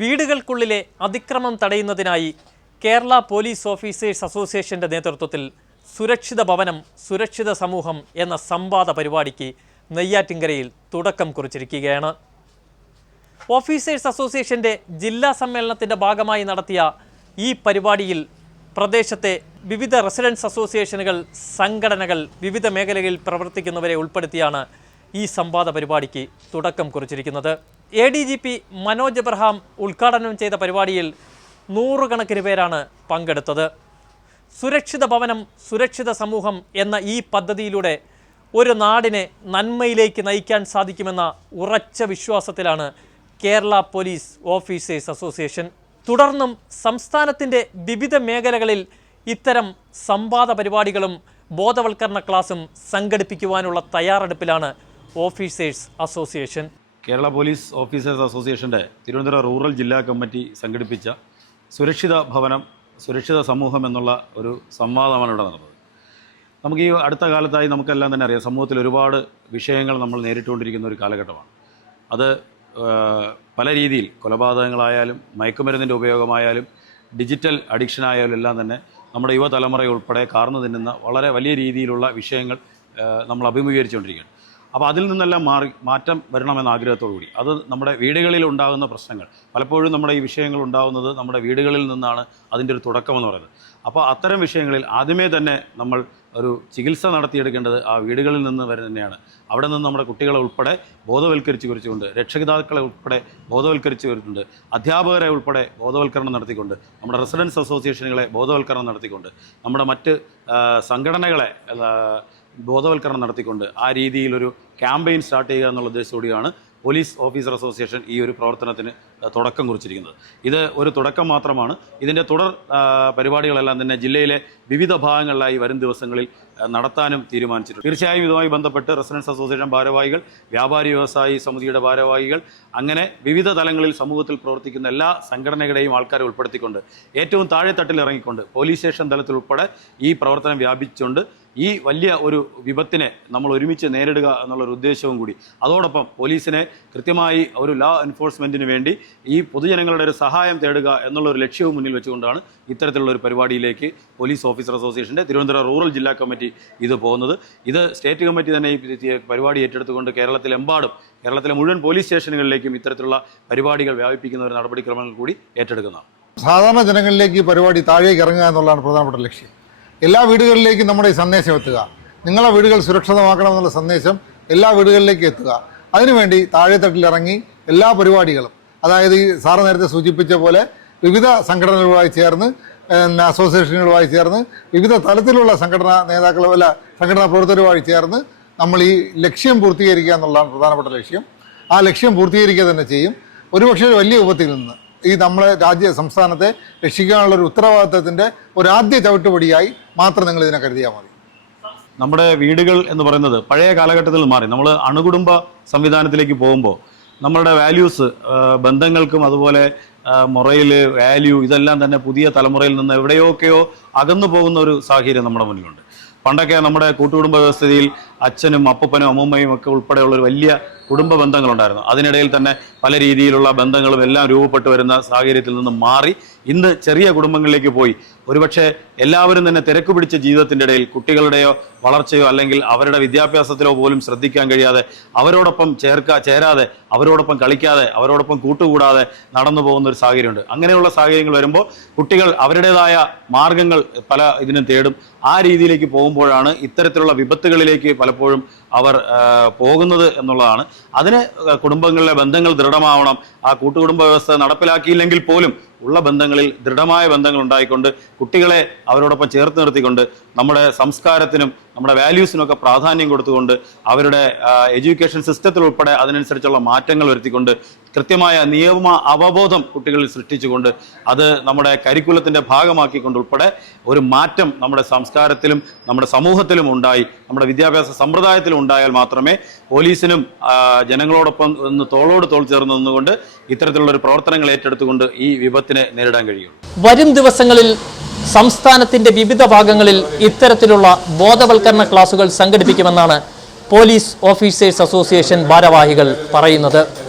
വീടുകൾക്കുള്ളിലെ അതിക്രമം തടയുന്നതിനായി Kerala police officers അസോസിയേഷന്റെ നേതൃത്വത്തിൽ സുരക്ഷിത ഭവനം സുരക്ഷിത സമൂഹം എന്ന സംവാദ പരിപാടിക്ക് നെയ്യാറ്റിൻകരയിൽ തുടക്കം കുറിച്ചിരിക്കുകയാണ്. ഓഫീസേഴ്സ് അസോസിയേഷന്റെ ജില്ലാ സമ്മേളനത്തിന്റെ ഭാഗമായി നടത്തിയ ഈ പരിപാടിയിൽ പ്രദേശത്തെ വിവിധ റെസിഡൻസ് അസോസിയേഷനുകൾ, സംഘടനകൾ, വിവിധ മേഖലകളിൽ പ്രവർത്തിക്കുന്നവരെ ഉൾപ്പെടുത്തിയാണ് ഈ സംവാദ പരിപാടിക്ക് തുടക്കം കുറിച്ചിരിക്കുന്നത്. ADGP മനോജ് എബ്രഹാം ഉദ്ഘാടനം ചെയ്ത പരിപാടിയിൽ നൂറുകണക്കിന് പേരാണ് പങ്കെടുത്തത്. സുരക്ഷിത ഭവനം സുരക്ഷിത സമൂഹം എന്ന ഈ പദ്ധതിയിലൂടെ ഒരു നാടിനെ നന്മയിലേക്ക് നയിക്കാൻ സാധിക്കുമെന്ന ഉറച്ച വിശ്വാസത്തിലാണ് കേരള പോലീസ് ഓഫീസേഴ്സ് അസോസിയേഷൻ. തുടർന്നും സംസ്ഥാനത്തിൻ്റെ വിവിധ മേഖലകളിൽ ഇത്തരം സംവാദ പരിപാടികളും ബോധവൽക്കരണ ക്ലാസും സംഘടിപ്പിക്കുവാനുള്ള തയ്യാറെടുപ്പിലാണ് officers association. Kerala police officers അസോസിയേഷൻ്റെ തിരുവനന്തപുരം റൂറൽ ജില്ലാ കമ്മിറ്റി സംഘടിപ്പിച്ച സുരക്ഷിത ഭവനം സുരക്ഷിത സമൂഹം എന്നുള്ള ഒരു സംവാദമാണ് ഇവിടെ നടന്നത്. നമുക്ക് ഈ അടുത്ത കാലത്തായി നമുക്കെല്ലാം തന്നെ അറിയാം, സമൂഹത്തിൽ ഒരുപാട് വിഷയങ്ങൾ നമ്മൾ നേരിട്ടുകൊണ്ടിരിക്കുന്ന ഒരു കാലഘട്ടമാണ്. അത് പല രീതിയിൽ കൊലപാതകങ്ങളായാലും മയക്കുമരുന്നിൻ്റെ ഉപയോഗമായാലും ഡിജിറ്റൽ അഡിക്ഷനായാലും എല്ലാം തന്നെ നമ്മുടെ യുവതലമുറ ഉൾപ്പെടെ കാർന്നു തിന്നുന്ന വളരെ വലിയ രീതിയിലുള്ള വിഷയങ്ങൾ നമ്മൾ അഭിമുഖീകരിച്ചുകൊണ്ടിരിക്കുകയാണ്. അപ്പോൾ അതിൽ നിന്നെല്ലാം മാറ്റം വരണമെന്ന ആഗ്രഹത്തോടു കൂടി അത് നമ്മുടെ വീടുകളിൽ ഉണ്ടാകുന്ന പ്രശ്നങ്ങൾ, പലപ്പോഴും നമ്മുടെ ഈ വിഷയങ്ങൾ ഉണ്ടാകുന്നത് നമ്മുടെ വീടുകളിൽ നിന്നാണ് അതിൻ്റെ ഒരു തുടക്കമെന്ന് പറയുന്നത്. അപ്പോൾ അത്തരം വിഷയങ്ങളിൽ ആദ്യമേ തന്നെ നമ്മൾ ഒരു ചികിത്സ നടത്തിയെടുക്കേണ്ടത് ആ വീടുകളിൽ നിന്ന് വരെ തന്നെയാണ്. അവിടെ നിന്ന് നമ്മുടെ കുട്ടികളെ ഉൾപ്പെടെ ബോധവൽക്കരിച്ച് കുറിച്ചുകൊണ്ട്, രക്ഷകർത്താക്കളെ ഉൾപ്പെടെ ബോധവൽക്കരിച്ച് വരുന്നുണ്ട്, അധ്യാപകരെ ഉൾപ്പെടെ ബോധവൽക്കരണം നടത്തിക്കൊണ്ട്, നമ്മുടെ റെസിഡൻസ് അസോസിയേഷനുകളെ ബോധവൽക്കരണം നടത്തിക്കൊണ്ട്, നമ്മുടെ മറ്റ് സംഘടനകളെ ബോധവൽക്കരണം നടത്തിക്കൊണ്ട് ആ രീതിയിലൊരു ക്യാമ്പയിൻ സ്റ്റാർട്ട് ചെയ്യുക എന്നുള്ള ഉദ്ദേശത്തോടെയാണ് പോലീസ് ഓഫീസർ അസോസിയേഷൻ ഈ ഒരു പ്രവർത്തനത്തിന് തുടക്കം കുറിച്ചിരിക്കുന്നത്. ഇത് ഒരു തുടക്കം മാത്രമാണ്. ഇതിൻ്റെ തുടർ പരിപാടികളെല്ലാം തന്നെ ജില്ലയിലെ വിവിധ ഭാഗങ്ങളിലായി വരും ദിവസങ്ങളിൽ നടത്താനും തീരുമാനിച്ചിട്ടുണ്ട്. തീർച്ചയായും ഇതുമായി ബന്ധപ്പെട്ട് റെസിഡൻസ് അസോസിയേഷൻ ഭാരവാഹികൾ, വ്യാപാരി വ്യവസായി സമിതിയുടെ ഭാരവാഹികൾ, അങ്ങനെ വിവിധ തലങ്ങളിൽ സമൂഹത്തിൽ പ്രവർത്തിക്കുന്ന എല്ലാ സംഘടനകളെയും ആൾക്കാരെ ഉൾപ്പെടുത്തിക്കൊണ്ട് ഏറ്റവും താഴെത്തട്ടിൽ ഇറങ്ങിക്കൊണ്ട് പോലീസ് സ്റ്റേഷൻ തലത്തിൽ ഉൾപ്പെടെ ഈ പ്രവർത്തനം വ്യാപിച്ചുകൊണ്ട് ഈ വലിയ ഒരു വിപത്തിനെ നമ്മൾ ഒരുമിച്ച് നേരിടുക എന്നുള്ളൊരു ഉദ്ദേശവും കൂടി, അതോടൊപ്പം പോലീസിനെ കൃത്യമായി ഒരു ലോ എൻഫോഴ്സ്മെൻറ്റിന് വേണ്ടി ഈ പൊതുജനങ്ങളുടെ ഒരു സഹായം തേടുക എന്നുള്ളൊരു ലക്ഷ്യവും മുന്നിൽ വെച്ചുകൊണ്ടാണ് ഇത്തരത്തിലുള്ള ഒരു പരിപാടിയിലേക്ക് പോലീസ് ഓഫീസർ അസോസിയേഷൻ്റെ തിരുവനന്തപുരം റൂറൽ ജില്ലാ കമ്മിറ്റി ഇത് പോകുന്നത്. ഇത് സ്റ്റേറ്റ് കമ്മിറ്റി തന്നെ ഈ പരിപാടി ഏറ്റെടുത്തുകൊണ്ട് കേരളത്തിലെ മുഴുവൻ പോലീസ് സ്റ്റേഷനുകളിലേക്കും ഇത്തരത്തിലുള്ള പരിപാടികൾ വ്യാപിപ്പിക്കുന്ന ഒരു നടപടിക്രമങ്ങൾ കൂടി ഏറ്റെടുക്കുന്നതാണ്. സാധാരണ ജനങ്ങളിലേക്ക് ഈ പരിപാടി താഴേക്ക് ഇറങ്ങുക എന്നുള്ളതാണ് പ്രധാനപ്പെട്ട ലക്ഷ്യം. എല്ലാ വീടുകളിലേക്കും നമ്മുടെ ഈ സന്ദേശം എത്തുക, നിങ്ങളെ വീടുകൾ സുരക്ഷിതമാക്കണമെന്നുള്ള സന്ദേശം എല്ലാ വീടുകളിലേക്കും എത്തുക. അതിനുവേണ്ടി താഴെത്തട്ടിലിറങ്ങി എല്ലാ പരിപാടികളും, അതായത് ഈ സാറ് നേരത്തെ സൂചിപ്പിച്ച പോലെ വിവിധ സംഘടനകളുമായി ചേർന്ന്, അസോസിയേഷനുകളുമായി ചേർന്ന്, വിവിധ തലത്തിലുള്ള സംഘടനാ പ്രവർത്തകരുമായി ചേർന്ന് നമ്മൾ ഈ ലക്ഷ്യം പൂർത്തീകരിക്കുക എന്നുള്ളതാണ് പ്രധാനപ്പെട്ട ലക്ഷ്യം. ആ ലക്ഷ്യം പൂർത്തീകരിക്കുക തന്നെ ചെയ്യും. ഒരുപക്ഷെ വലിയ വിപത്തിൽ നിന്ന് ഈ നമ്മളെ സംസ്ഥാനത്തെ രക്ഷിക്കാനുള്ള ഒരു ഉത്തരവാദിത്തത്തിൻ്റെ ഒരാദ്യ ചവിട്ടുപടിയായി മാത്രം നിങ്ങൾ ഇതിനെ കരുതിയാൽ മതി. നമ്മുടെ വീടുകൾ എന്ന് പറയുന്നത് പഴയ കാലഘട്ടത്തിൽ മാറി നമ്മൾ അണുകുടുംബ സംവിധാനത്തിലേക്ക് പോകുമ്പോൾ നമ്മളുടെ വാല്യൂസ്, ബന്ധങ്ങൾക്കും അതുപോലെ മൊറയിൽ വാല്യൂ, ഇതെല്ലാം തന്നെ പുതിയ തലമുറയിൽ നിന്ന് എവിടെയൊക്കെയോ അകന്നു പോകുന്ന ഒരു സാഹചര്യം നമ്മുടെ മുന്നിലുണ്ട്. പണ്ടൊക്കെ നമ്മുടെ കൂട്ടുകുടുംബ വ്യവസ്ഥയിൽ അച്ഛനും അപ്പനും അമ്മൂമ്മയും ഒക്കെ ഉൾപ്പെടെയുള്ള ഒരു വലിയ കുടുംബ ബന്ധങ്ങളുണ്ടായിരുന്നു. അതിനിടയിൽ തന്നെ പല രീതിയിലുള്ള ബന്ധങ്ങളും എല്ലാം രൂപപ്പെട്ടു വരുന്ന സാഹചര്യത്തിൽ നിന്ന് മാറി ഇന്ന് ചെറിയ കുടുംബങ്ങളിലേക്ക് പോയി ഒരുപക്ഷെ എല്ലാവരും തന്നെ തിരക്ക് പിടിച്ച ജീവിതത്തിൻ്റെ ഇടയിൽ കുട്ടികളുടെയോ വളർച്ചയോ അല്ലെങ്കിൽ അവരുടെ വിദ്യാഭ്യാസത്തിലോ പോലും ശ്രദ്ധിക്കാൻ കഴിയാതെ, അവരോടൊപ്പം ചേരാതെ, അവരോടൊപ്പം കളിക്കാതെ, അവരോടൊപ്പം കൂട്ടുകൂടാതെ നടന്നു പോകുന്ന ഒരു സാഹചര്യമുണ്ട്. അങ്ങനെയുള്ള സാഹചര്യങ്ങൾ വരുമ്പോൾ കുട്ടികൾ അവരുടേതായ മാർഗങ്ങൾ പല ഇതിനും തേടും. ആ രീതിയിലേക്ക് പോകുമ്പോഴാണ് ഇത്തരത്തിലുള്ള വിപത്തുകളിലേക്ക് പലപ്പോഴും അവർ പോകുന്നത് എന്നുള്ളതാണ്. അതിന് കുടുംബങ്ങളിലെ ബന്ധങ്ങൾ ദൃഢമാവണം. ആ കൂട്ടുകുടുംബ വ്യവസ്ഥ നടപ്പിലാക്കിയില്ലെങ്കിൽ പോലും ഉള്ള ബന്ധങ്ങളിൽ ദൃഢമായ ബന്ധങ്ങൾ ഉണ്ടായിക്കൊണ്ട് കുട്ടികളെ അവരോടൊപ്പം ചേർത്ത് നിർത്തിക്കൊണ്ട് നമ്മുടെ സംസ്കാരത്തിനും നമ്മുടെ വാല്യൂസിനൊക്കെ പ്രാധാന്യം കൊടുത്തുകൊണ്ട് അവരുടെ എഡ്യൂക്കേഷൻ സിസ്റ്റത്തിൽ ഉൾപ്പെടെ അതിനനുസരിച്ചുള്ള മാറ്റങ്ങൾ വരുത്തിക്കൊണ്ട് കൃത്യമായ നിയമ അവബോധം കുട്ടികളിൽ സൃഷ്ടിച്ചുകൊണ്ട് അത് നമ്മുടെ കരിക്കുലത്തിൻ്റെ ഭാഗമാക്കിക്കൊണ്ടുൾപ്പെടെ ഒരു മാറ്റം നമ്മുടെ സംസ്കാരത്തിലും നമ്മുടെ സമൂഹത്തിലും ഉണ്ടായി, നമ്മുടെ വിദ്യാഭ്യാസ സമ്പ്രദായത്തിലും ഉണ്ടായാൽ മാത്രമേ പോലീസിനും ജനങ്ങളോടൊപ്പം ഒന്ന് തോളോട് തോൾ ചേർന്ന് നിന്നുകൊണ്ട് ഇത്തരത്തിലുള്ള ഒരു പ്രവർത്തനങ്ങൾ ഏറ്റെടുത്തുകൊണ്ട് ഈ വിപത്തിനെ നേരിടാൻ കഴിയുള്ളൂ. വരും ദിവസങ്ങളിൽ സംസ്ഥാനത്തിന്റെ വിവിധ ഭാഗങ്ങളിൽ ഇത്തരത്തിലുള്ള ബോധവൽക്കരണ ക്ലാസുകൾ സംഘടിപ്പിക്കുമെന്നാണ് പോലീസ് ഓഫീസേഴ്സ് അസോസിയേഷൻ ഭാരവാഹികൾ പറയുന്നത്.